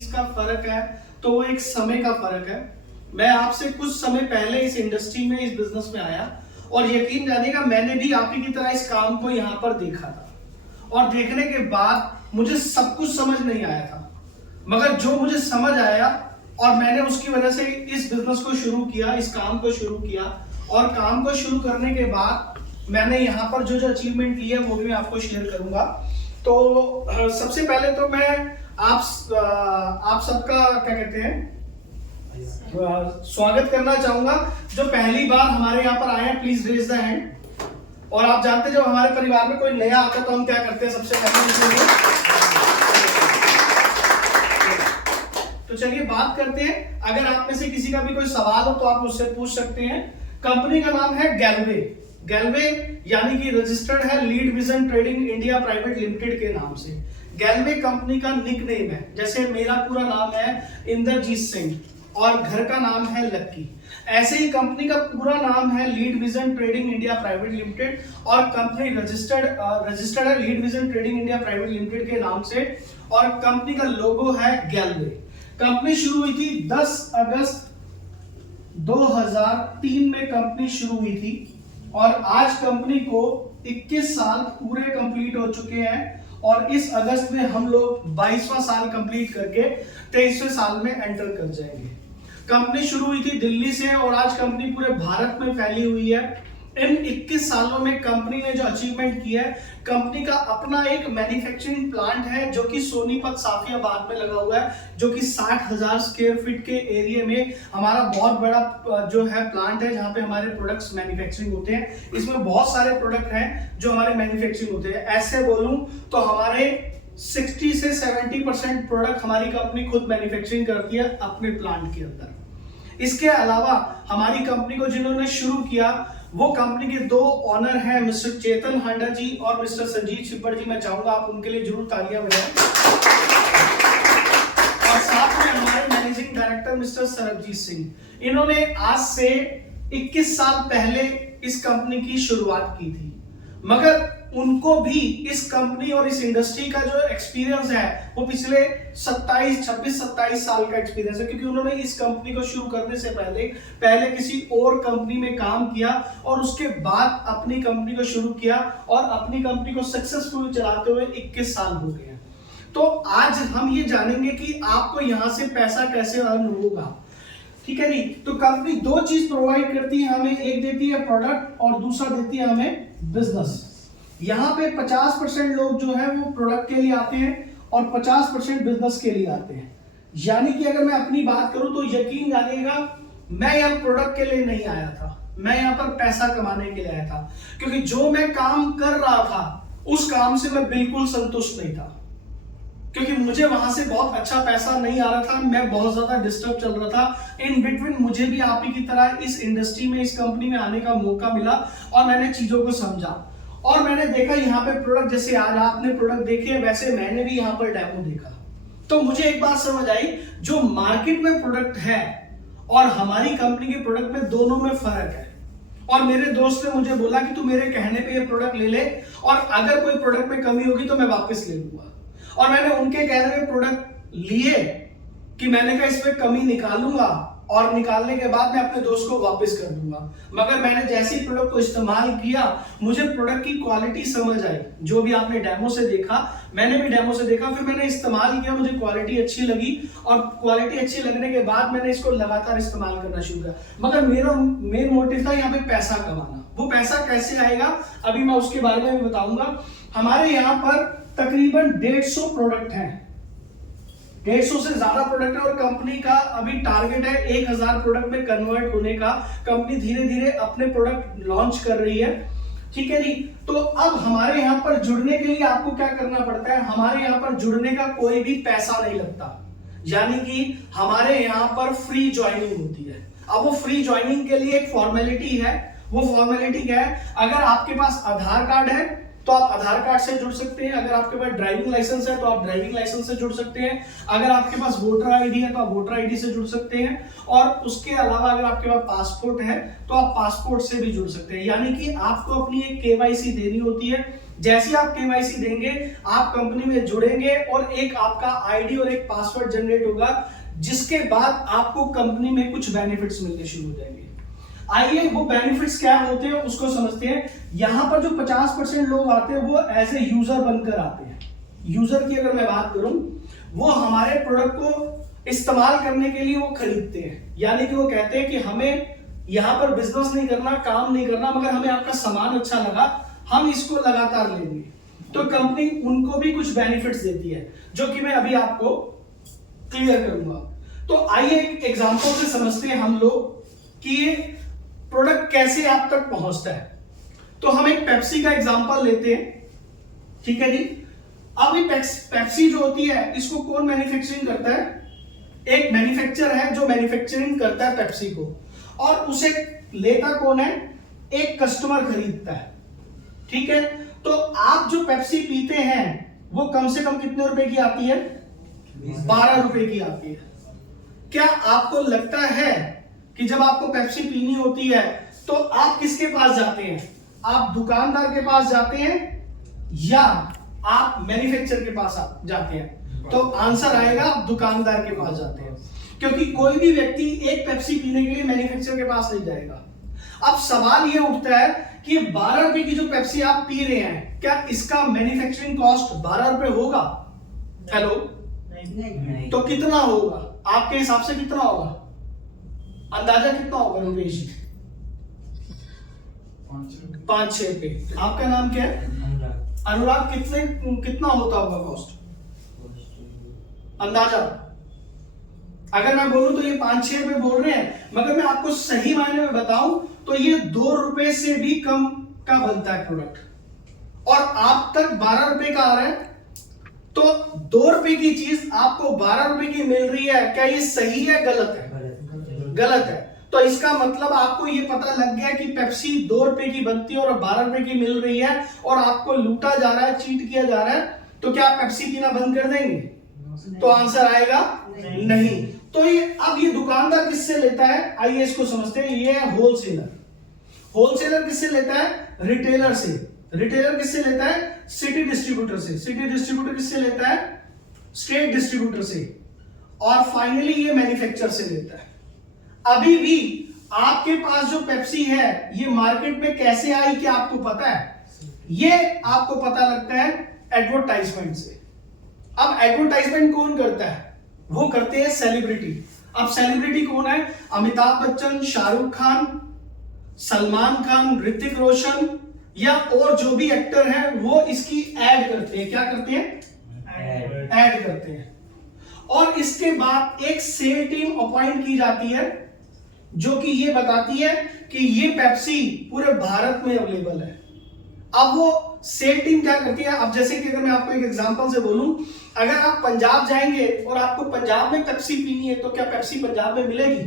का फर्क है तो वो एक समय का फर्क है। मैं आपसे कुछ समय पहले इस इंडस्ट्री में, इस बिजनेस में आया और यकीन जानिएगा मैंने भी आप ही की तरह इस काम को यहाँ पर देखा था और देखने के बाद मुझे सब कुछ समझ नहीं आया था, मगर जो मुझे समझ आया और मैंने उसकी वजह से इस बिजनेस को शुरू किया, इस काम को शुरू किया और काम को शुरू करने के बाद मैंने यहाँ पर जो जो अचीवमेंट लिए वो भी मैं आपको शेयर करूंगा। तो सबसे पहले तो मैं आप सबका क्या कहते हैं स्वागत करना चाहूंगा। जो पहली बार हमारे यहाँ पर आए हैं प्लीज रेज द हैंड। और आप जानते जब हमारे परिवार में कोई नया आता है तो हम क्या करते हैं सबसे पहले। तो चलिए बात करते हैं। अगर आप में से किसी का भी कोई सवाल हो तो आप मुझसे पूछ सकते हैं। कंपनी का नाम है गैलवे। गैलवे यानी कि रजिस्टर्ड है lead vision trading India private limited के नाम से। गैलवे कंपनी का निक नेम है। जैसे मेरा पूरा नाम है इंद्रजीत सिंह और घर का नाम है लक्की, ऐसे ही कंपनी का पूरा नाम है lead vision trading India private limited और कंपनी रजिस्टर्ड है lead vision trading India private limited के नाम से और कंपनी का लोगो है गैलवे। कंपनी शुरू हुई थी 10 अगस्त 2003 में कंपनी शुरू हुई थी और आज कंपनी को 21 साल पूरे कंप्लीट हो चुके हैं और इस अगस्त में हम लोग 22वां साल कंप्लीट करके 23वें साल में एंटर कर जाएंगे। कंपनी शुरू हुई थी दिल्ली से और आज कंपनी पूरे भारत में फैली हुई है। इन 21 सालों में कंपनी ने जो अचीवमेंट किया है, कंपनी का अपना एक मैन्युफैक्चरिंग प्लांट है जो कि सोनीपत साफियाबाद में लगा हुआ है, जो कि 60,000 स्क्वायर फीट के एरिया में हमारा बहुत बड़ा जो है प्लांट है जहां पे हमारे प्रोडक्ट्स मैन्युफैक्चरिंग होते हैं। इसमें बहुत सारे प्रोडक्ट हैं जो हमारे मैन्युफैक्चरिंग होते हैं। ऐसे बोलूं तो हमारे 60 से 70% प्रोडक्ट हमारी कंपनी खुद मैन्युफैक्चरिंग करती है अपने प्लांट के अंदर। इसके अलावा हमारी कंपनी को जिन्होंने शुरू किया वो कंपनी के दो ऑनर हैं, मिस्टर चेतन हांडा जी और मिस्टर संजीव छिब्बर जी। मैं चाहूंगा आप उनके लिए जरूर तालियां बजाएं। और साथ में हमारे managing director mister Sarabjit Singh. इन्होंने आज से 21 साल पहले इस कंपनी की शुरुआत की थी, मगर उनको भी इस कंपनी और इस इंडस्ट्री का जो एक्सपीरियंस है वो पिछले 26-27 साल का एक्सपीरियंस है, क्योंकि उन्होंने इस कंपनी को शुरू करने से पहले किसी और कंपनी में काम किया और उसके बाद अपनी कंपनी को शुरू किया और अपनी कंपनी को सक्सेसफुल चलाते हुए 21 साल हो गए हैं। तो आज हम ये जानेंगे कि आपको यहां से पैसा कैसे अर्न होगा, ठीक है जी। तो कंपनी दो चीज प्रोवाइड करती है हमें, एक देती है प्रोडक्ट और दूसरा देती है हमें बिजनेस। यहाँ पे 50% लोग जो है वो प्रोडक्ट के लिए आते हैं और 50% बिजनेस के लिए आते हैं। यानी कि अगर मैं अपनी बात करूं तो यकीन जानिएगा मैं यहाँ प्रोडक्ट के लिए नहीं आया था, मैं यहाँ पर पैसा कमाने के लिए आया था, क्योंकि जो मैं काम कर रहा था उस काम से मैं बिल्कुल संतुष्ट नहीं था, क्योंकि मुझे वहां से बहुत अच्छा पैसा नहीं आ रहा था। मैं बहुत ज्यादा डिस्टर्ब चल रहा था। इन बिटवीन मुझे भी आप ही की तरह इस इंडस्ट्री में, इस कंपनी में आने का मौका मिला और मैंने चीजों को समझा और मैंने देखा यहाँ पे प्रोडक्ट, जैसे आज आपने प्रोडक्ट देखे वैसे मैंने भी यहाँ पर डेमो देखा। तो मुझे एक बात समझ आई, जो मार्केट में प्रोडक्ट है और हमारी कंपनी के प्रोडक्ट में दोनों में फर्क है। और मेरे दोस्त ने मुझे बोला कि तू मेरे कहने पे ये प्रोडक्ट ले ले और अगर कोई प्रोडक्ट में कमी होगी तो मैं वापस ले लूंगा। और मैंने उनके कहने पे प्रोडक्ट लिए कि मैंने कहा इसमें कमी निकालूंगा और निकालने के बाद मैं अपने दोस्त को वापस कर दूंगा। मगर मैंने जैसे ही प्रोडक्ट को इस्तेमाल किया मुझे प्रोडक्ट की क्वालिटी समझ आई। जो भी आपने डेमो से देखा, मैंने भी डेमो से देखा, फिर मैंने इस्तेमाल किया, मुझे क्वालिटी अच्छी लगी और क्वालिटी अच्छी लगने के बाद मैंने इसको लगातार इस्तेमाल करना शुरू किया। मगर मेरा मेन मोटिव था यहाँ पे पैसा कमाना। वो पैसा कैसे आएगा अभी मैं उसके बारे में बताऊंगा। हमारे यहाँ पर तकरीबन 150 प्रोडक्ट हैं, 150 से ज्यादा प्रोडक्ट है और कंपनी का अभी टारगेट है 1000 प्रोडक्ट में कन्वर्ट होने का। कंपनी धीरे धीरे अपने प्रोडक्ट लॉन्च कर रही है, ठीक है जी। तो अब हमारे यहाँ पर जुड़ने के लिए आपको क्या करना पड़ता है, हमारे यहाँ पर जुड़ने का कोई भी पैसा नहीं लगता, यानी कि हमारे यहाँ पर फ्री ज्वाइनिंग होती है। अब वो फ्री ज्वाइनिंग के लिए एक फॉर्मेलिटी है। वो फॉर्मेलिटी क्या है, अगर आपके पास आधार कार्ड है तो आप आधार कार्ड से जुड़ सकते हैं, अगर आपके पास ड्राइविंग लाइसेंस है तो आप ड्राइविंग लाइसेंस से जुड़ सकते हैं, अगर आपके पास वोटर आईडी है तो आप वोटर आईडी से जुड़ सकते हैं और उसके अलावा अगर आपके पास पासपोर्ट है तो आप पासपोर्ट से भी जुड़ सकते हैं। यानी कि आपको अपनी एक केवाईसी देनी होती है जैसे आप केवाईसी देंगे, आप कंपनी में जुड़ेंगे और एक आपका आईडी और एक पासवर्ड जनरेट होगा, जिसके बाद आपको कंपनी में कुछ बेनिफिट्स मिलने शुरू हो जाएंगे। आइए वो बेनिफिट्स क्या होते हैं उसको समझते हैं। यहां पर जो 50% लोग आते हैं वो एज ए यूजर बनकर आते हैं। यूजर की अगर मैं बात करूं, वो हमारे प्रोडक्ट को इस्तेमाल करने के लिए वो खरीदते हैं, यानी कि वो कहते हैं कि हमें यहां पर बिजनेस नहीं करना, काम नहीं करना, मगर हमें आपका सामान अच्छा लगा, हम इसको लगातार लेंगे। तो कंपनी उनको भी कुछ बेनिफिट्स देती है, जो कि मैं अभी आपको क्लियर करूंगा। तो आइए एक एग्जांपल से समझते हैं हम लोग कि ये प्रोडक्ट कैसे आप तक पहुंचता है। तो हम एक पेप्सी का एग्जांपल लेते हैं, ठीक है जी। अब ये पेप्सी जो होती है, इसको कौन मैन्युफैक्चरिंग करता है? एक मैन्युफैक्चरर है जो मैन्युफैक्चरिंग करता है पेप्सी को, और उसे लेता कौन है? एक कस्टमर खरीदता है, ठीक है। तो आप जो पेप्सी पीते हैं वो कम से कम कितने रुपए की आती है? 12 रुपए की आती है। क्या आपको लगता है कि जब आपको पेप्सी पीनी होती है तो आप किसके पास जाते हैं? आप दुकानदार के पास जाते हैं या आप मैन्युफैक्चरर के पास जाते हैं? तो आंसर आएगा आप दुकानदार के पास जाते हैं, क्योंकि कोई भी व्यक्ति एक पेप्सी पीने के लिए मैन्युफैक्चरर के पास नहीं जाएगा। अब सवाल यह उठता है कि 12 रुपए की जो पेप्सी आप पी रहे हैं, क्या इसका मैन्युफैक्चरिंग कॉस्ट 12 रुपए होगा? हेलो, नहीं। तो कितना होगा आपके हिसाब से? कितना होगा? अंदाजा कितना होगा रुपेश जी? 5-6 रुपए। आपका नाम क्या है? अनुराग। कितना होता होगा कॉस्ट अंदाजा? अगर मैं बोलूं तो ये 5-6 रुपए बोल रहे हैं, मगर मैं आपको सही मायने में बताऊं तो ये 2 रुपए से भी कम का बनता है प्रोडक्ट, और आप तक 12 रुपए का आ रहा है। तो 2 रुपए की चीज आपको 12 रुपए की मिल रही है, क्या ये सही है? गलत है? गलत है। तो इसका मतलब आपको ये पता लग गया कि पेप्सी 2 रुपए की बनती है और 12 रुपए की मिल रही है, और आपको लूटा जा रहा है, चीट किया जा रहा है। तो क्या आप पेप्सी पीना बंद कर देंगे? तो आंसर आएगा नहीं। तो ये दुकानदार किससे लेता है? आइए इसको समझते हैं। ये है होलसेलर। होलसेलर किससे लेता है? रिटेलर से। रिटेलर किससे लेता है? सिटी डिस्ट्रीब्यूटर से। सिटी डिस्ट्रीब्यूटर किससे लेता है? स्टेट डिस्ट्रीब्यूटर से। और फाइनली ये मैन्युफैक्चरर से लेता है। अभी भी आपके पास जो पेप्सी है ये मार्केट में कैसे आई, क्या आपको पता है? ये आपको पता लगता है एडवर्टाइजमेंट से। अब एडवर्टाइजमेंट कौन करता है? वो करते हैं सेलिब्रिटी। अब सेलिब्रिटी कौन है? अमिताभ बच्चन, शाहरुख खान, सलमान खान, ऋतिक रोशन, या और जो भी एक्टर हैं वो इसकी एड करते हैं। क्या करते हैं? ऐड करते हैं। और इसके बाद एक सेल टीम अपॉइंट की जाती है जो कि ये बताती है कि ये पेप्सी पूरे भारत में अवेलेबल है। अब वो सेल टीम क्या करती है? अब जैसे कि अगर मैं आपको एक एग्जांपल से बोलूं, अगर आप पंजाब जाएंगे और आपको पंजाब में पेप्सी पीनी है तो क्या पेप्सी पंजाब में मिलेगी?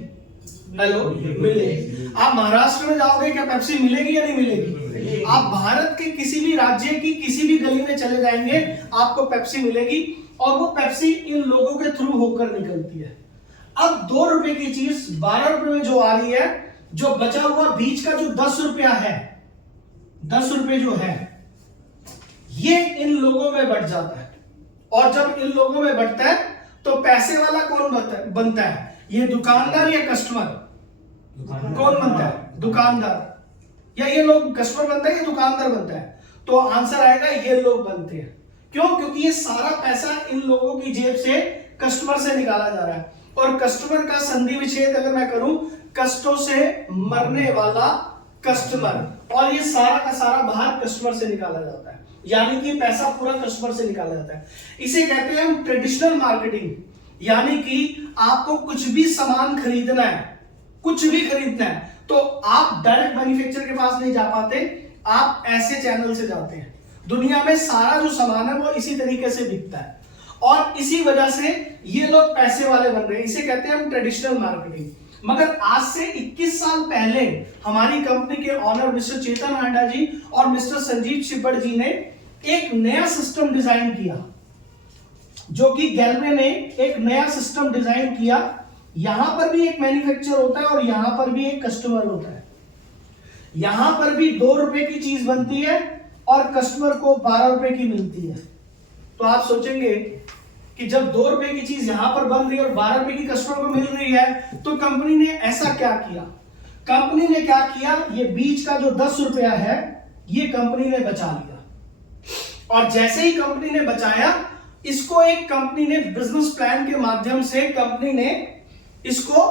हेलो, मिलेगी। आप महाराष्ट्र में जाओगे, क्या पेप्सी मिलेगी या नहीं मिलेगी? आप भारत के किसी भी राज्य की किसी भी गली में चले जाएंगे, आपको पेप्सी मिलेगी, और वो पेप्सी इन लोगों के थ्रू होकर निकलती है। अब 2 रुपए की चीज 12 रुपए में जो आ रही है, जो बचा हुआ बीच का जो 10 रुपया है, 10 रुपए जो है, ये इन लोगों में बढ़ जाता है। और जब इन लोगों में बढ़ता है तो पैसे वाला कौन बनता है? ये दुकानदार या कस्टमर? कौन बनता है? दुकानदार। या ये लोग कस्टमर बनता है या दुकानदार बनता है? तो आंसर आएगा ये लोग बनते हैं। क्यों? क्योंकि ये सारा पैसा इन लोगों की जेब से कस्टमर से निकाला जा रहा है। और कस्टमर का संधि विच्छेद अगर मैं करूं, कष्टों से मरने वाला कस्टमर, और ये सारा का सारा बाहर कस्टमर से निकाला जाता है, यानी कि पैसा पूरा कस्टमर से निकाला जाता है। इसे कहते हैं हम ट्रेडिशनल मार्केटिंग। यानी कि आपको कुछ भी सामान खरीदना है, कुछ भी खरीदना है, तो आप डायरेक्ट मैन्युफैक्चरर के पास नहीं जा पाते, आप ऐसे चैनल से जाते हैं। दुनिया में सारा जो सामान है वो इसी तरीके से बिकता है, और इसी वजह से ये लोग पैसे वाले बन रहे हैं। इसे कहते हैं हम ट्रेडिशनल मार्केटिंग। मगर आज से 21 साल पहले हमारी कंपनी के ऑनर मिस्टर चेतन हांडा जी और मिस्टर संजीव छिब्बड़ जी ने एक नया सिस्टम डिजाइन किया, जो कि गैलवे ने एक नया सिस्टम डिजाइन किया। यहां पर भी एक मैन्युफैक्चरर होता है और यहां पर भी एक कस्टमर होता है। यहां पर भी 2 रुपए की चीज बनती है और कस्टमर को 12 रुपए की मिलती है। तो आप सोचेंगे कि जब 2 रुपए की चीज यहां पर बन रही है और 12 रुपए की कस्टमर को मिल रही है, तो कंपनी ने ऐसा क्या किया? कंपनी ने क्या किया, ये बीच का जो 10 रुपया है ये कंपनी ने बचा लिया। और जैसे ही कंपनी ने बचाया, इसको एक कंपनी ने बिजनेस प्लान के माध्यम से कंपनी ने इसको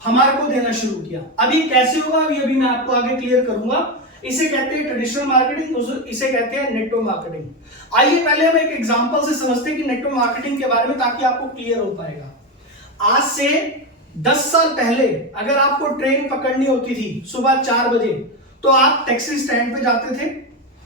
हमारे को देना शुरू किया। अभी कैसे होगा अभी मैं आपको आगे क्लियर करूंगा। इसे कहते हैं ट्रेडिशनल मार्केटिंग, इसे कहते हैं नेटवर्क मार्केटिंग। आइए पहले हम एक एग्जांपल से समझते हैं कि नेटवर्क मार्केटिंग के बारे में, ताकि आपको क्लियर हो पाएगा। आज से 10 साल पहले अगर आपको ट्रेन पकड़नी होती थी सुबह 4 बजे, तो आप टैक्सी स्टैंड पे जाते थे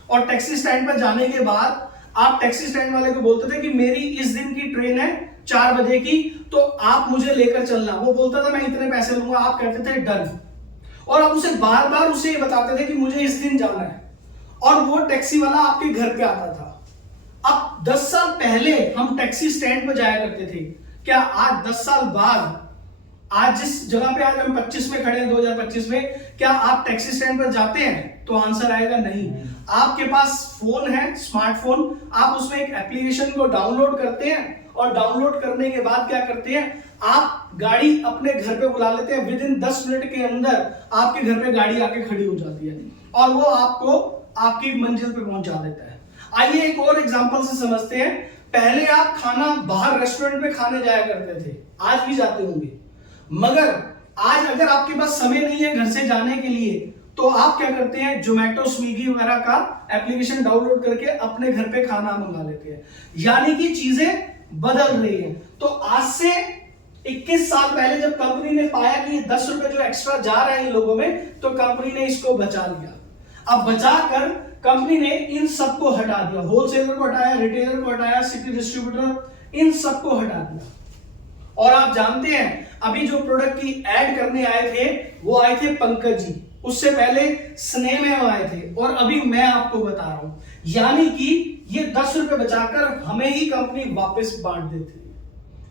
और टैक्सी स्टैंड पर जाने के बाद आप टैक्सी स्टैंड वाले को बोलते थे कि मेरी इस दिन की ट्रेन है 4 बजे की, तो आप मुझे लेकर चलना। वो बोलता था मैं इतने पैसे लूंगा, आप कहते थे डन, और आप उसे बार बार उसे बताते थे कि मुझे इस दिन जाना है, और वो टैक्सी वाला आपके घर पे आता था। अब 10 साल पहले हम टैक्सी स्टैंड पर जाया करते थे। क्या आज 10 साल बाद, आज जिस जगह पे आज हम 25 में खड़े हैं 2025 में, क्या आप टैक्सी स्टैंड पर जाते हैं? तो आंसर आएगा नहीं। आपके पास फोन है, स्मार्टफोन, आप उसमें एक एप्लीकेशन को डाउनलोड करते हैं और डाउनलोड करने के बाद क्या करते हैं, आप गाड़ी अपने घर पे बुला लेते हैं। विद इन 10 मिनट के अंदर आपके घर पे गाड़ी आके खड़ी हो जाती है और वो आपको आपकी मंजिल पे पहुंचा देता है। आइए एक और एग्जांपल से समझते हैं। पहले आप खाना बाहर रेस्टोरेंट में खाने जाया करते थे, आज भी जाते होंगे, मगर आज अगर आपके पास समय नहीं है घर से जाने के लिए, तो आप क्या करते हैं, जोमेटो, स्विगी वगैरह का एप्लीकेशन डाउनलोड करके अपने घर पे खाना मंगा लेते हैं। यानी कि चीजें बदल रही है। तो आज से 21 साल पहले जब कंपनी ने पाया कि ये 10 रुपए जो एक्स्ट्रा जा रहे हैं इन लोगों में, तो कंपनी ने इसको बचा लिया। अब बचाकर कंपनी ने इन सबको हटा दिया, होलसेलर को हटाया, रिटेलर को हटाया, सिटी डिस्ट्रीब्यूटर, इन सबको हटा दिया। और आप जानते हैं अभी जो प्रोडक्ट की ऐड करने आए थे वो आए थे पंकज जी, उससे पहले स्नेह में आए थे, और अभी मैं आपको बता रहा हूं। यानी कि ये 10 रुपए बचाकर हमें ही कंपनी वापस बांट देती है।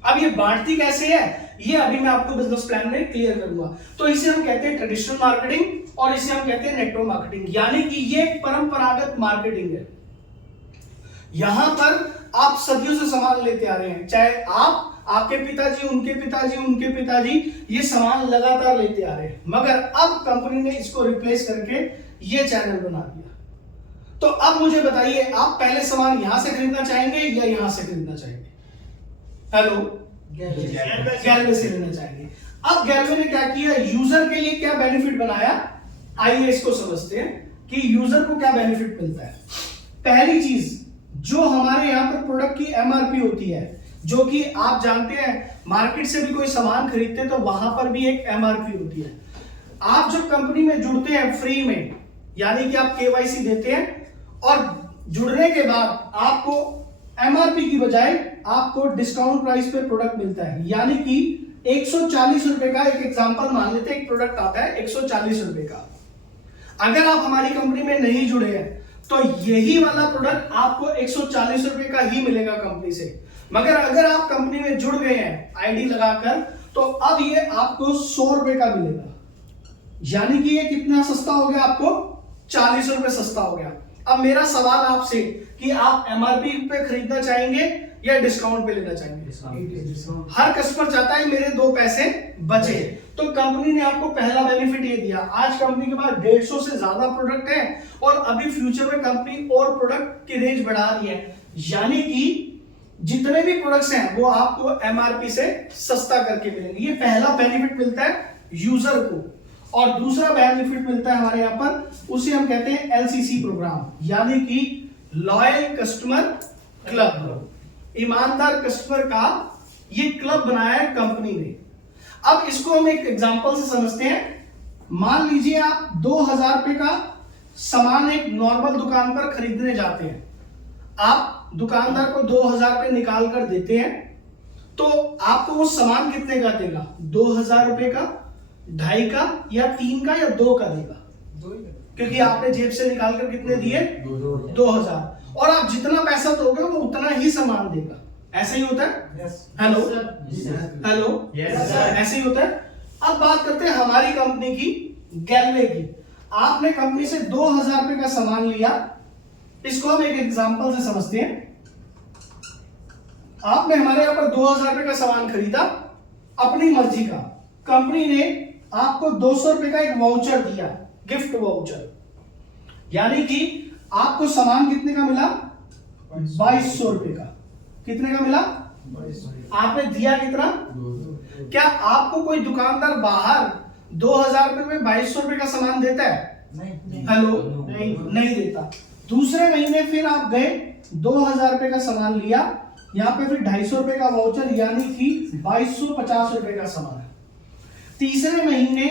अब ये बांटती कैसे है, ये अभी मैं आपको बिजनेस प्लान में क्लियर करूंगा। तो इसे हम कहते हैं ट्रेडिशनल मार्केटिंग और इसे हम कहते हैं नेटवर्क मार्केटिंग। यानी कि ये परंपरागत मार्केटिंग है। यहां पर आप सदियों से सामान लेते आ रहे हैं, चाहे आप, आपके पिताजी, उनके पिताजी, उनके पिताजी, ये सामान लगातार लेते आ रहे हैं, मगर अब कंपनी ने इसको रिप्लेस करके ये चैनल बना दिया। तो अब मुझे बताइए, आप पहले सामान यहां से खरीदना चाहेंगे या यहां से खरीदना चाहेंगे? हेलो, गैलवे से लेना चाहेंगे। अब गैलवे ने क्या किया, यूजर के लिए क्या बेनिफिट बनाया, आइए इसको समझते हैं कि यूजर को क्या बेनिफिट मिलता है। पहली चीज, जो हमारे यहां पर प्रोडक्ट की एमआरपी होती है, जो कि आप जानते हैं मार्केट से भी कोई सामान खरीदते हैं तो वहां पर भी एक एमआरपी होती है। आप जब कंपनी में जुड़ते हैं फ्री में, यानी कि आप केवाईसी देते हैं और जुड़ने के बाद आपको एमआरपी की बजाय आपको डिस्काउंट प्राइस पे प्रोडक्ट मिलता है। यानी कि 140 रुपए का, एक एग्जांपल मान लेते हैं, एक प्रोडक्ट आता है 140 रुपए का। अगर आप हमारी कंपनी में नहीं जुड़े हैं तो यही वाला प्रोडक्ट आपको 140 रुपए का ही मिलेगा कंपनी से। मगर अगर आप कंपनी में जुड़ गए हैं आईडी लगाकर, तो अब ये आपको 100 रुपए का मिलेगा। यानी कि ये कितना सस्ता हो गया, आपको 40 रुपए सस्ता हो गया। अब मेरा सवाल आपसे कि आप एमआरपी पे खरीदना चाहेंगे या डिस्काउंट पे लेना चाहेंगे? हर कस्टमर चाहता है मेरे 2 पैसे बचे। तो कंपनी ने आपको पहला बेनिफिट ये दिया। आज कंपनी के पास 150 से ज्यादा प्रोडक्ट है और अभी फ्यूचर में कंपनी और प्रोडक्ट की रेंज बढ़ा रही है। यानी कि जितने भी प्रोडक्ट्स हैं वो आपको एमआरपी से सस्ता करके मिलेंगे। ये पहला बेनिफिट मिलता है यूजर को। और दूसरा बेनिफिट मिलता है हमारे यहां पर, उसे हम कहते हैं एलसीसी प्रोग्राम, यानी कि लॉयल कस्टमर क्लब। ईमानदार कस्टमर का ये क्लब बनाया है कंपनी ने। अब इसको हम एक एग्जांपल से समझते हैं। मान लीजिए आप 2000 रुपए का सामान एक नॉर्मल दुकान पर खरीदने जाते हैं। आप दुकानदार को 2000 रुपए निकाल कर देते हैं, तो आपको वो सामान कितने का देगा? 2000 रुपए का, 2.5 का या 3 का या 2 का देगा? 2 ही, क्योंकि आपने जेब से निकाल कर कितने दिए? 2000। और आप जितना पैसा दोगे वो उतना ही सामान देगा। ऐसे ही होता है? हेलो हेलो, ऐसे ही होता है। अब बात करते हैं हमारी कंपनी की, गैलवे की। आपने कंपनी से 2000 रुपए का सामान लिया इसको हम एक एग्जांपल से समझते हैं। आपने हमारे यहां पर 2000 रुपए का सामान खरीदा अपनी मर्जी का, कंपनी ने आपको 200 रुपए का एक वाउचर दिया, गिफ्ट वाउचर, यानी कि आपको सामान कितने का मिला? 2200 रुपए का। कितने का मिला? आपने दिया कितना? क्या आपको कोई दुकानदार बाहर 2000 रुपए में 2200 रुपए का सामान देता है? नहीं। हेलो, नहीं देता। दूसरे महीने फिर आप गए 2000 रुपए का सामान लिया, यहाँ पे फिर 250 रुपए का वाउचर, यानी कि 2250 रुपए का सामान। तीसरे महीने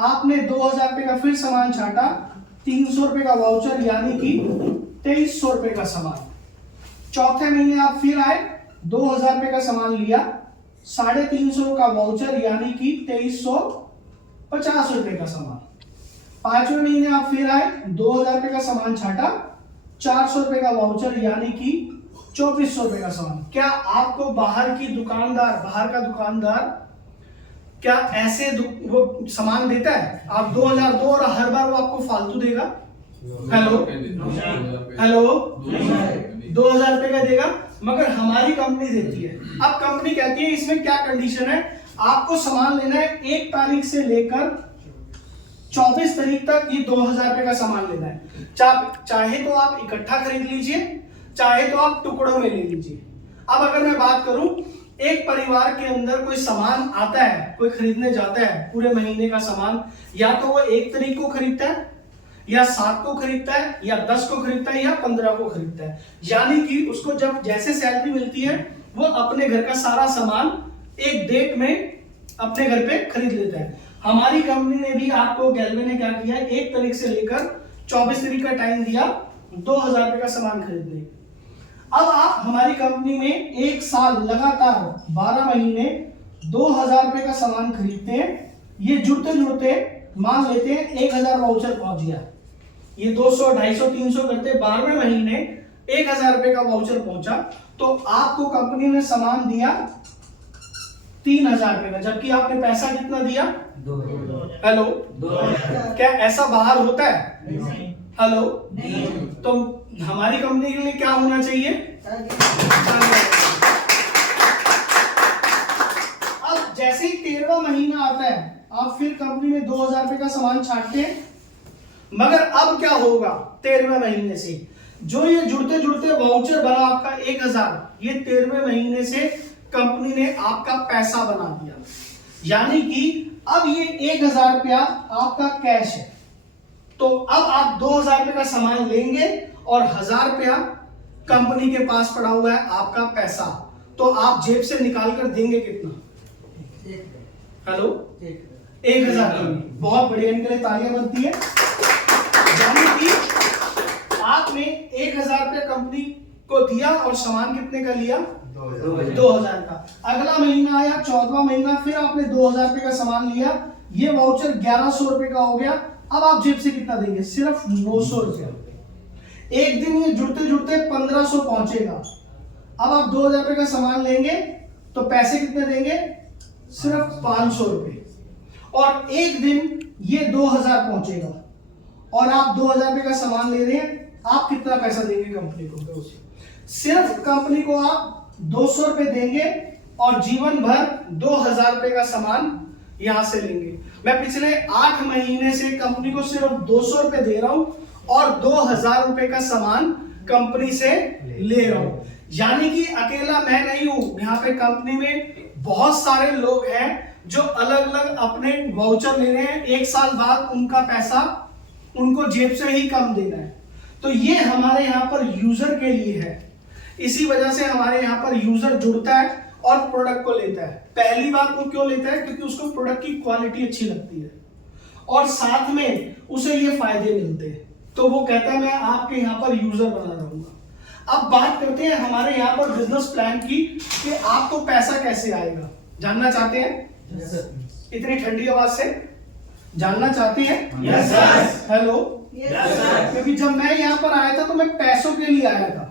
आपने 2000 रुपए का फिर सामान छाटा, 300 रुपए का वाउचर, यानी कि 2300 रुपए का सामान। चौथे महीने आप फिर आए, 2000 रुपए का सामान लिया, 350 का वाउचर, यानी कि 2350 रुपए का सामान। पांचवें महीने आप फिर आए, 2000 रुपए का सामान छाटा, 400 रुपए का वाउचर, यानी कि 2400 रुपए का सामान। क्या आपको बाहर का दुकानदार क्या ऐसे वो सामान देता है? आप 2000 दो और हर बार वो आपको फालतू देगा? हेलो, 2000 रुपए का देगा, मगर हमारी कंपनी देती है। अब कंपनी कहती है इसमें क्या कंडीशन है, आपको सामान लेना है 1 तारीख से लेकर 24 तारीख तक, ये 2000 रुपए का सामान लेना है। चाहे तो आप इकट्ठा खरीद लीजिए, चाहे तो आप टुकड़ों में ले लीजिए। अब अगर मैं बात करूं, एक परिवार के अंदर कोई सामान आता है, कोई खरीदने जाता है पूरे महीने का सामान, या तो वो 1 तारीख को खरीदता है, या 7 को खरीदता है, या 10 को खरीदता है, या 15 को खरीदता है। यानी कि उसको जब जैसे सैलरी मिलती है वो अपने घर का सारा सामान एक डेट में अपने घर पे खरीद लेता है। हमारी कंपनी ने भी आपको, गैल्वे ने क्या किया, 1 तारीख से लेकर 24 तारीख का टाइम दिया 2000 रुपए का सामान खरीदने। अब आप हमारी कंपनी में 1 साल लगातार 12 महीने 2000 रुपए का सामान खरीदते हैं। ये जुड़ते जुड़ते मान लेते हैं 1000 वाउचर पहुंच गया, ये 200, 250, 300 करते 12वें महीने 1000 रुपए का वाउचर पहुंचा, तो आपको कंपनी ने सामान दिया 3000 रुपए का, जबकि आपने पैसा कितना दिया? 2000। हेलो, 2000। क्या ऐसा बाहर होता है? नहीं। हेलो, नहीं। तो हमारी कंपनी के लिए क्या होना चाहिए? अब जैसे ही 13वां महीना आता है, आप फिर कंपनी में 2000 रुपए का सामान छाटते हैं, मगर अब क्या होगा? 13वें महीने से जो ये जुड़ते जुड़ते वाउचर बना आपका 1000, ये 13वें महीने से कंपनी ने आपका पैसा बना दिया, यानी कि अब ये 1000 रुपया आपका कैश है। तो अब आप 2000 रुपए का सामान लेंगे और 1000 रुपया कंपनी के पास पड़ा हुआ है आपका पैसा, तो आप जेब से निकाल कर देंगे कितना? हेलो, 1000। बहुत बढ़िया, इनके लिए तालियां बनती है। यानी कि आपने 1000 रुपया कंपनी को दिया और सामान कितने का लिया? 2000 का। अगला महीना आया, 14वां महीना, फिर आपने 2000 रुपए का सामान लिया, ये वाउचर 1100 रुपए का हो गया। अब आप जेब से कितना देंगे? सिर्फ 900 रुपया। एक दिन ये जुड़ते जुड़ते 1500 पहुंचेगा। अब आप 2000 रुपए का सामान लेंगे तो पैसे कितने देंगे? सिर्फ 500 रुपए। और एक दिन ये 2000 पहुंचेगा और आप 2000 रुपए का सामान ले रहे हैं, आप कितना पैसा देंगे कंपनी को? सिर्फ कंपनी को आप 200 रुपए देंगे और जीवन भर 2000 रुपए का सामान यहां से लेंगे। मैं पिछले 8 महीने से कंपनी को सिर्फ 200 रुपए दे रहा हूं और 2000 रुपए का सामान कंपनी से ले रहा हूं। यानी कि अकेला मैं नहीं हूं, यहाँ पे कंपनी में बहुत सारे लोग हैं जो अलग अलग अपने वाउचर ले रहे हैं। 1 साल बाद उनका पैसा उनको जेब से ही कम देना है। तो ये हमारे यहाँ पर यूजर के लिए है। इसी वजह से हमारे यहाँ पर यूजर जुड़ता है और प्रोडक्ट को लेता है। पहली बात वो क्यों लेता है? क्योंकि उसको प्रोडक्ट की क्वालिटी अच्छी लगती है और साथ में उसे ये फायदे मिलते हैं, तो वो कहता है मैं आपके यहाँ पर यूजर बना रहूंगा। अब बात करते हैं हमारे यहाँ पर बिजनेस प्लान की कि आपको पैसा कैसे आएगा। जानना चाहते हैं? yes, इतनी ठंडी आवाज से जानना चाहते हैं? yes, हेलो, yes, क्योंकि जब मैं यहाँ पर आया था तो मैं पैसों के लिए आया था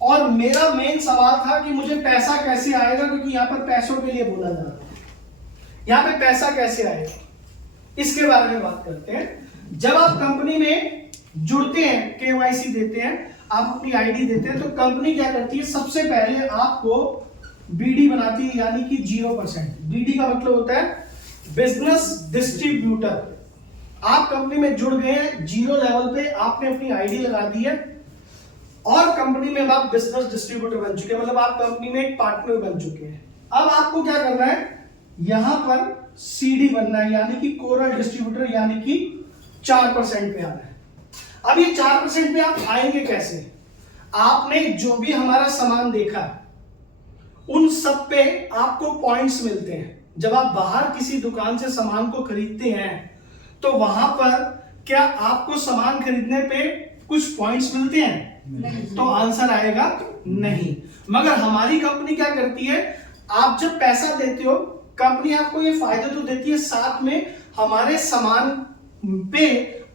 और मेरा मेन सवाल था कि मुझे पैसा कैसे आएगा, क्योंकि यहाँ पर पैसों के लिए बोला जा रहा है। यहाँ पे पैसा कैसे आएगा इसके बारे में बात करते हैं। जब आप कंपनी में जुड़ते हैं, केवाईसी देते हैं, आप अपनी आईडी देते हैं तो कंपनी क्या करती है, सबसे पहले आपको बीडी बनाती है, यानी कि 0%। बीडी का मतलब होता है बिजनेस डिस्ट्रीब्यूटर। आप कंपनी में जुड़ गए हैं, 0 लेवल पे आपने अपनी आईडी लगा दी है और कंपनी में आप बिजनेस डिस्ट्रीब्यूटर बन चुके हैं, मतलब आप कंपनी में एक पार्टनर बन चुके हैं। अब आपको क्या करना है, यहां पर सीडी बनना है, यानी कि कोरल डिस्ट्रीब्यूटर, यानी कि 4% पे आना है। अब ये 4% पे आप आएंगे कैसे? आपने जो भी हमारा सामान देखा उन सब पे आपको पॉइंट्स मिलते हैं। जब आप बाहर किसी दुकान से सामान को खरीदते हैं तो वहां पर क्या आपको सामान खरीदने पे कुछ पॉइंट्स मिलते हैं? नहीं। तो आंसर आएगा नहीं। मगर हमारी कंपनी क्या करती है, आप जब पैसा देते हो कंपनी आपको ये फायदा तो देती है, साथ में हमारे सामान पे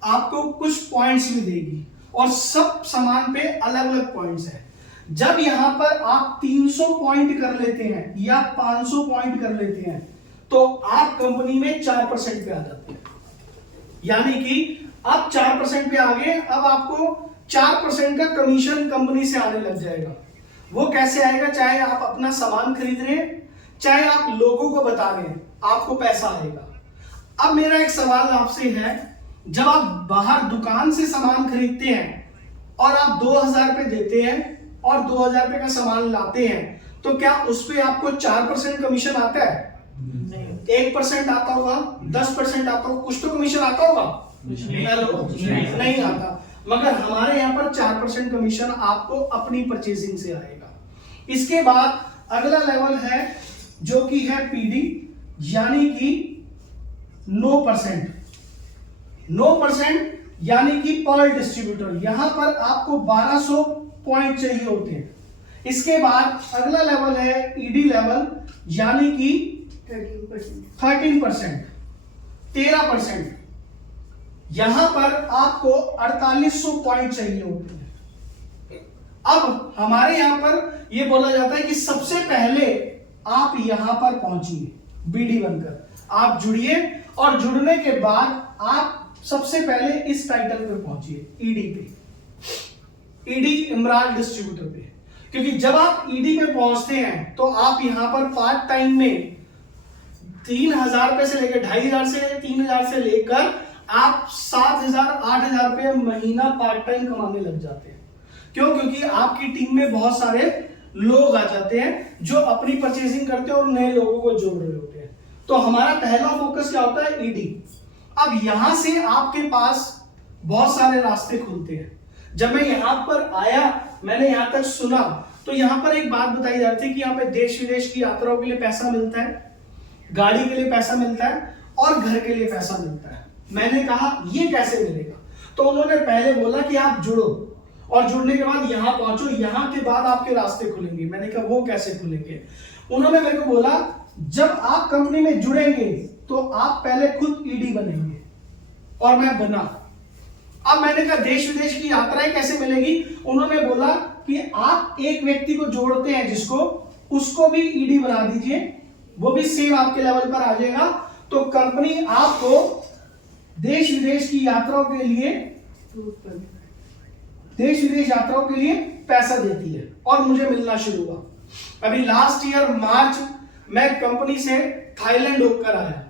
आपको कुछ पॉइंट्स भी देगी और सब सामान पे अलग अलग पॉइंट्स है। जब यहां पर आप 300 पॉइंट कर लेते हैं या 500 पॉइंट कर लेते हैं तो आप कंपनी में 4% पे आ जाते हैं, यानी कि आप 4% पे आ गए। अब आपको 4% का कमीशन कंपनी से आने लग जाएगा। वो कैसे आएगा? चाहे आप अपना सामान खरीद रहे हैं, चाहे आप लोगों को बता रहे हैं, आपको पैसा आएगा। अब मेरा एक सवाल आपसे है, जब आप बाहर दुकान से सामान खरीदते हैं और आप 2000 रुपए देते हैं और 2000 रुपए का सामान लाते हैं, तो क्या उस पे आपको 4% कमीशन आता है? नहीं। 1% आता होगा, 10% आता होगा, कुछ तो कमीशन आता होगा? नहीं आता। मगर हमारे यहाँ पर 4% कमीशन आपको अपनी परचेजिंग से आएगा। इसके बाद अगला लेवल है जो कि है पीडी, यानी कि 9%। 9% यानी कि पर डिस्ट्रीब्यूटर। यहां पर आपको 1200 पॉइंट चाहिए होते हैं। इसके बाद अगला लेवल है ईडी लेवल, यानी कि 13%, 13%। यहां पर आपको 4800 पॉइंट चाहिए होते हैं। अब हमारे यहां पर यह बोला जाता है कि सबसे पहले आप यहां पर पहुंचिए बीडी बनकर, आप जुड़िए और जुड़ने के बाद आप सबसे पहले इस टाइटल पे पहुंचिए, ईडी पे, ईडी इमरान डिस्ट्रीब्यूटर पे। क्योंकि जब आप ईडी पे पहुंचते हैं तो आप यहां पर पार्ट टाइम में 3000 रुपए से लेकर 2500 से 3000 से लेकर आप 7000 8000 रुपए महीना पार्ट टाइम कमाने लग जाते हैं। क्यों? क्योंकि आपकी टीम में बहुत सारे लोग आ जाते हैं जो अपनी परचेजिंग करते हैं और नए लोगों को जोड़ रहे होते हैं। तो हमारा पहला फोकस क्या होता है? ईडी। अब यहां से आपके पास बहुत सारे रास्ते खुलते हैं। जब मैं यहां पर आया, मैंने यहां तक सुना, तो यहां पर एक बात बताई जाती है कि यहां पे देश विदेश की यात्राओं के लिए पैसा मिलता है, गाड़ी के लिए पैसा मिलता है और घर के लिए पैसा मिलता है। मैंने कहा ये कैसे मिलेगा? तो उन्होंने पहले बोला कि आप जुड़ो और जुड़ने के बाद यहां पहुंचो, यहां के बाद आपके रास्ते खुलेंगे। मैंने कहा वो कैसे खुलेंगे? उन्होंने मेरे को बोला जब आप कंपनी में जुड़ेंगे तो आप पहले खुद ईडी बनेंगे, और मैं बना। अब मैंने कहा देश विदेश की यात्राएं कैसे मिलेगी? उन्होंने बोला कि आप एक व्यक्ति को जोड़ते हैं जिसको, उसको भी ईडी बना दीजिए, वो भी सेम आपके लेवल पर आ जाएगा। तो कंपनी आपको देश विदेश की यात्राओं के लिए, देश विदेश यात्राओं के लिए पैसा देती है और मुझे मिलना शुरू हुआ। अभी लास्ट ईयर मार्च मैं कंपनी से थाईलैंड होकर आया,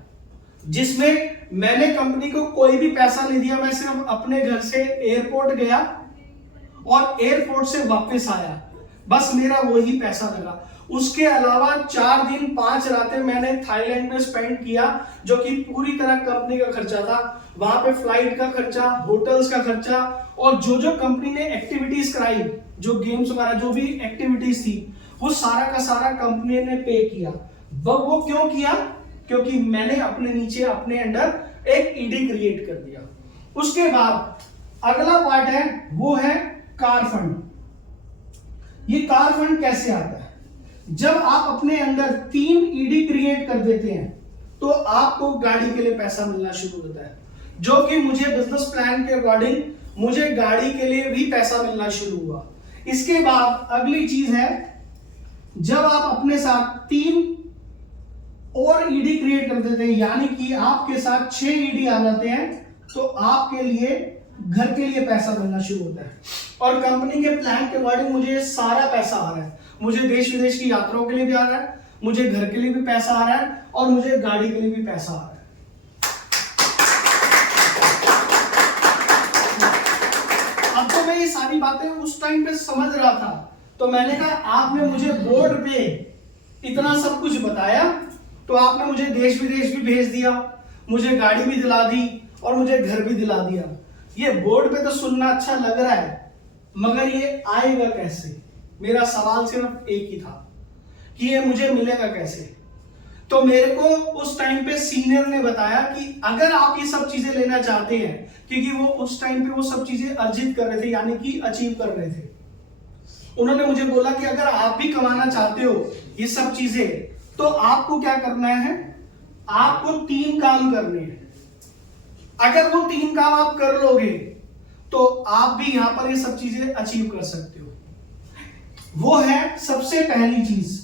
जिसमें मैंने कंपनी को कोई भी पैसा नहीं दिया। मैं सिर्फ अपने घर से एयरपोर्ट गया और एयरपोर्ट से वापस आया, बस मेरा वही पैसा लगा। उसके अलावा 4 दिन 5 रातें मैंने थाईलैंड में स्पेंड किया, जो कि पूरी तरह कंपनी का खर्चा था। वहां पे फ्लाइट का खर्चा, होटल्स का खर्चा, और जो जो कंपनी ने एक्टिविटीज कराई, जो गेम्स वगैरह जो भी एक्टिविटीज थी, वो सारा का सारा कंपनी ने पे किया। वो क्यों किया? क्योंकि मैंने अपने नीचे, अपने अंडर एक ईडी क्रिएट कर दिया। उसके बाद अगला पार्ट है, वो है कार फंड। ये कार फंड कैसे आता है? जब आप अपने अंदर 3 ईडी क्रिएट कर देते हैं तो आपको गाड़ी के लिए पैसा मिलना शुरू होता है, जो कि मुझे बिजनेस प्लान के अकॉर्डिंग मुझे गाड़ी के लिए भी पैसा मिलना शुरू हुआ। इसके बाद अगली चीज है, जब आप अपने साथ 3 और ईडी क्रिएट कर देते हैं, यानी कि आपके साथ 6 ईडी आ जाते हैं, तो आपके लिए घर के लिए पैसा मिलना शुरू होता है और कंपनी के प्लान के अकॉर्डिंग मुझे सारा पैसा आ रहा है। मुझे देश विदेश की यात्राओं के लिए भी आ रहा है, मुझे घर के लिए भी पैसा आ रहा है और मुझे गाड़ी के लिए भी पैसा आ रहा है। अब तो मैं ये सारी बातें उस टाइम पे समझ रहा था, तो मैंने कहा आपने मुझे बोर्ड पे इतना सब कुछ बताया, तो आपने मुझे देश विदेश भी भेज दिया, मुझे गाड़ी भी दिला दी और मुझे घर भी दिला दिया। ये बोर्ड पे तो सुनना अच्छा लग रहा है, मगर ये आएगा कैसे? मेरा सवाल सिर्फ एक ही था कि ये मुझे मिलेगा कैसे। तो मेरे को उस टाइम पे सीनियर ने बताया कि अगर आप ये सब चीजें लेना चाहते हैं, क्योंकि वो उस टाइम पे वो सब चीजें अर्जित कर रहे थे, यानी कि अचीव कर रहे थे। उन्होंने मुझे बोला कि अगर आप भी कमाना चाहते हो ये सब चीजें, तो आपको क्या करना है, आपको 3 काम करने हैं। अगर वो 3 काम आप कर लोगे तो आप भी यहां पर ये सब चीजें अचीव कर सकते हो। वो है सबसे पहली चीज,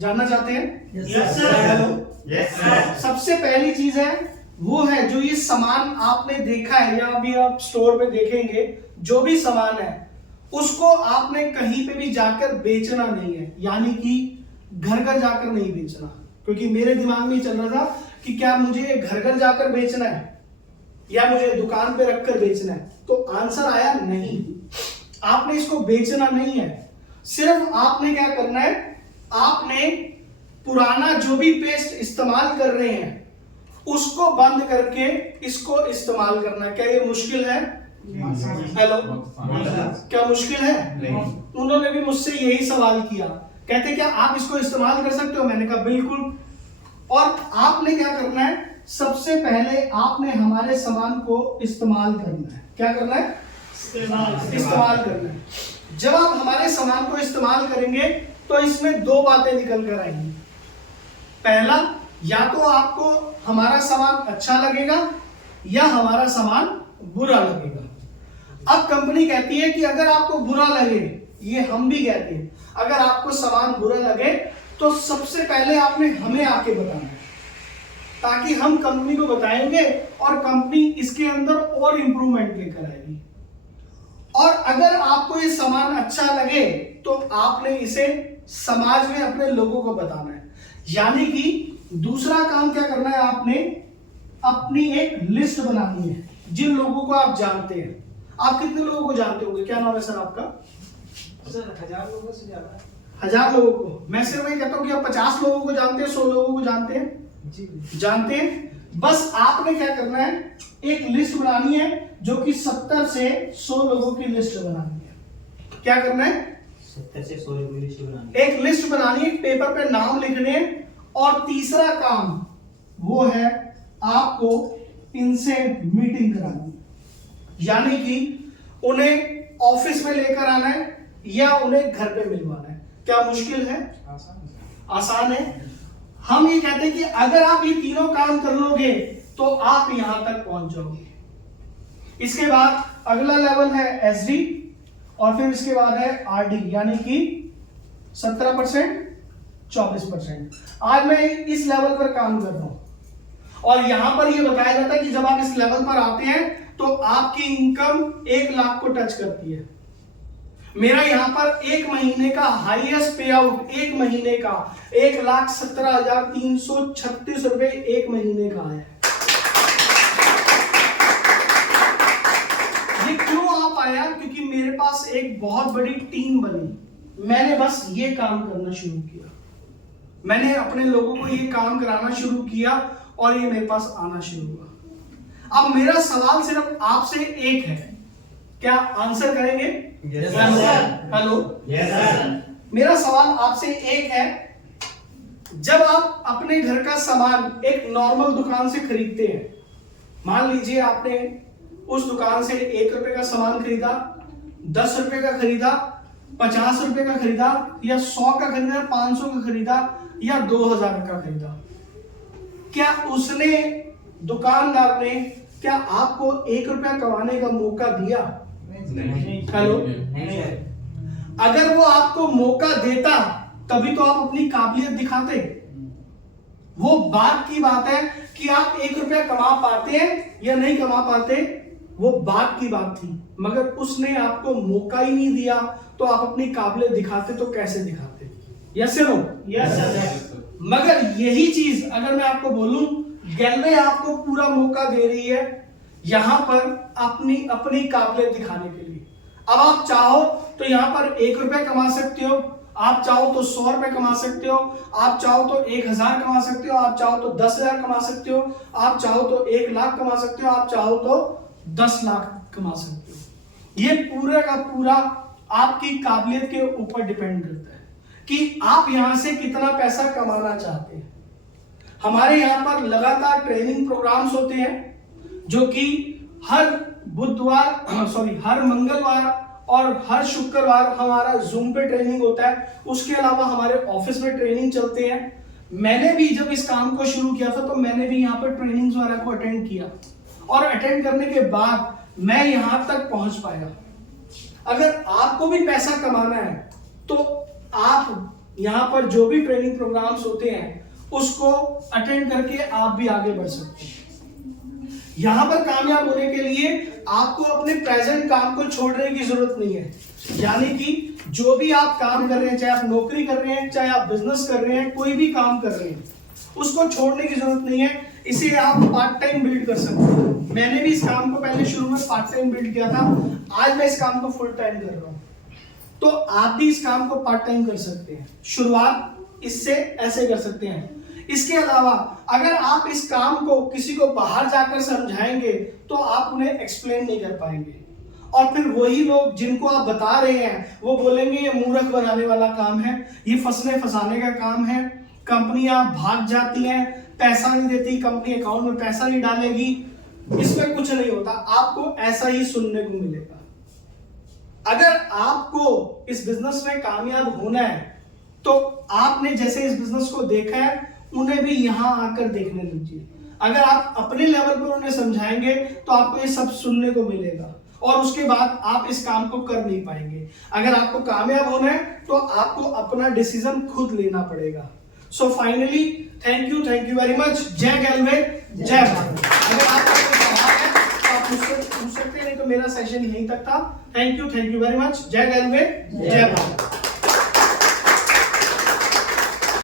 जानना चाहते हैं? Yes sir. Yes sir. सबसे पहली चीज है वो है जो ये सामान आपने देखा है या अभी आप स्टोर पे देखेंगे, जो भी सामान है उसको आपने कहीं पे भी जाकर बेचना नहीं है, यानी कि घर घर जाकर नहीं बेचना। क्योंकि मेरे दिमाग में चल रहा था कि क्या मुझे घर घर जाकर बेचना है या मुझे दुकान पे रखकर बेचना है, तो आंसर आया नहीं, आपने इसको बेचना नहीं है। सिर्फ आपने क्या करना है, आपने पुराना जो भी पेस्ट इस्तेमाल कर रहे हैं उसको बंद करके इसको इस्तेमाल करना है। क्या ये मुश्किल है? हेलो, क्या मुश्किल है? नहीं। उन्होंने भी मुझसे यही सवाल किया, कहते क्या आप इसको इस्तेमाल कर सकते हो? मैंने कहा बिल्कुल। और आपने क्या करना है, सबसे पहले आपने हमारे सामान को इस्तेमाल करना है। क्या करना है? इस्तेमाल करना है। जब आप हमारे सामान को इस्तेमाल करेंगे तो इसमें 2 बातें निकल कर आएंगी। पहला, या तो आपको हमारा सामान अच्छा लगेगा या हमारा सामान बुरा लगेगा। अब कंपनी कहती है कि अगर आपको बुरा लगे, ये हम भी कहते हैं, अगर आपको सामान बुरा लगे तो सबसे पहले आपने हमें आके बताना है, ताकि हम कंपनी को बताएंगे और कंपनी इसके अंदर और इंप्रूवमेंट लेकर आएगी। और अगर आपको ये सामान अच्छा लगे तो आपने इसे समाज में अपने लोगों को बताना है। यानी कि दूसरा काम क्या करना है, आपने अपनी एक लिस्ट बनानी है जिन लोगों को आप जानते हैं। आप कितने लोगों को जानते होंगे? क्या नाम है सर आपका? सर 1000 लोगों से ज्यादा। 1000 लोगों को? मैं सिर्फ ये कहता हूँ कि आप 50 लोगों को जानते हैं, 100 लोगों को जानते हैं? जी जानते हैं। बस आपने क्या करना है, एक लिस्ट बनानी है जो कि 70 से 100 लोगों की लिस्ट बनानी है। क्या करना है? 70 से 100 की लिस्ट बनानी। एक लिस्ट बनानी है, पेपर पे नाम लिखने। और तीसरा काम वो है आपको इनसे मीटिंग करानी, यानी कि उन्हें ऑफिस में लेकर आना है या उन्हें घर पे मिलवाना है। क्या मुश्किल है? आसान है। हम ये कहते हैं कि अगर आप ये तीनों काम कर लोगे तो आप यहां तक पहुंच जाओगे। इसके बाद अगला लेवल है एसडी और फिर इसके बाद है आरडी, यानी कि 17%, 24%। आज मैं इस लेवल पर काम कर रहा हूं और यहां पर यह बताया जाता है कि जब आप इस लेवल पर आते हैं तो आपकी इनकम 1 लाख को टच करती है। मेरा यहां पर 1 महीने का हाईएस्ट पे आउट, 1 महीने का 1,17,336 रुपए 1 महीने का आया है। ये क्यों आ पाया? क्योंकि मेरे पास एक बहुत बड़ी टीम बनी। मैंने बस ये काम करना शुरू किया, मैंने अपने लोगों को ये काम कराना शुरू किया और ये मेरे पास आना शुरू हुआ। अब मेरा सवाल सिर्फ आपसे एक है, क्या आंसर करेंगे? Yes sir. Hello, yes sir. मेरा सवाल आपसे एक है, जब आप अपने घर का सामान एक नॉर्मल दुकान से खरीदते हैं, मान लीजिए आपने उस दुकान से 1 रुपए का सामान खरीदा, 10 रुपए का खरीदा, 50 रुपए का खरीदा या 100 का खरीदा, 500 का खरीदा या 2000 का खरीदा, क्या उसने, दुकानदार ने, क्या आपको 1 रुपया कमाने का मौका दिया? हेलो, अगर वो आपको मौका देता तभी तो आप अपनी काबिलियत दिखाते। वो बात की बात है कि आप 1 रुपया कमा पाते हैं या नहीं कमा पाते, वो बात की बात थी, मगर उसने आपको मौका ही नहीं दिया, तो आप अपनी काबिलियत दिखाते तो कैसे दिखाते? यस या नो? Yes, sir. मगर यही चीज अगर मैं आपको बोलूं, गैलवे आपको पूरा मौका दे रही है यहां पर अपनी अपनी काबिलियत दिखाने के लिए। अब आप चाहो तो यहां पर 1 रुपया कमा सकते हो, आप चाहो तो 100 रुपए कमा सकते हो, आप चाहो तो 1000 कमा सकते हो, आप चाहो तो 10,000 कमा सकते हो, आप चाहो तो 1 लाख कमा सकते हो, आप चाहो तो 10 लाख कमा सकते हो। ये पूरा का पूरा आपकी काबिलियत के ऊपर डिपेंड करता है कि आप यहां से कितना पैसा कमाना चाहते हैं। हमारे यहां पर लगातार ट्रेनिंग प्रोग्राम्स होते हैं जो कि हर मंगलवार और हर शुक्रवार हमारा जूम पे ट्रेनिंग होता है। उसके अलावा हमारे ऑफिस में ट्रेनिंग चलते हैं। मैंने भी जब इस काम को शुरू किया था तो मैंने भी यहाँ पर ट्रेनिंग्स वगैरह को अटेंड किया, और अटेंड करने के बाद मैं यहाँ तक पहुंच पाया। अगर आपको भी पैसा कमाना है तो आप यहाँ पर जो भी ट्रेनिंग प्रोग्राम्स होते हैं उसको अटेंड करके आप भी आगे बढ़ सकते हैं। यहां पर कामयाब होने के लिए आपको अपने प्रेजेंट काम को छोड़ने की जरूरत नहीं है। यानी कि जो भी आप काम कर रहे हैं, चाहे आप नौकरी कर रहे हैं, चाहे आप बिजनेस कर रहे हैं, कोई भी काम कर रहे हैं, उसको छोड़ने की जरूरत नहीं है। इसे आप पार्ट टाइम बिल्ड कर सकते हैं। मैंने भी इस काम को पहले शुरू में पार्ट टाइम बिल्ड किया था, आज मैं इस काम को फुल टाइम कर रहा हूं। तो आप भी इस काम को पार्ट टाइम कर सकते हैं। शुरुआत इससे ऐसे कर सकते हैं। इसके अलावा अगर आप इस काम को किसी को बाहर जाकर समझाएंगे तो आप उन्हें एक्सप्लेन नहीं कर पाएंगे, और फिर वही लोग जिनको आप बता रहे हैं वो बोलेंगे ये मूर्ख बनाने वाला काम है, ये फंसने फंसाने का काम है, कंपनियां भाग जाती हैं, पैसा नहीं देती, कंपनी अकाउंट में पैसा नहीं डालेगी, इसमें कुछ नहीं होता। आपको ऐसा ही सुनने को मिलेगा। अगर आपको इस बिजनेस में कामयाब होना है तो आपने जैसे इस बिजनेस को देखा है उन्हें भी यहां आकर देखने दीजिए। अगर आप अपने लेवल पर उन्हें समझाएंगे तो आपको ये सब सुनने को मिलेगा, और उसके बाद आप इस काम को कर नहीं पाएंगे। अगर आपको कामयाब होना है तो आपको अपना डिसीजन खुद लेना पड़ेगा। So finally thank you very much. जय गैलवे, जय भारत। अगर आपका कोई सवाल है तो आप मुझसे पूछ सकते हैं, नहीं तो मेरा सेशन यहीं तक था। Thank you very much. जय गैलवे, जय भारत।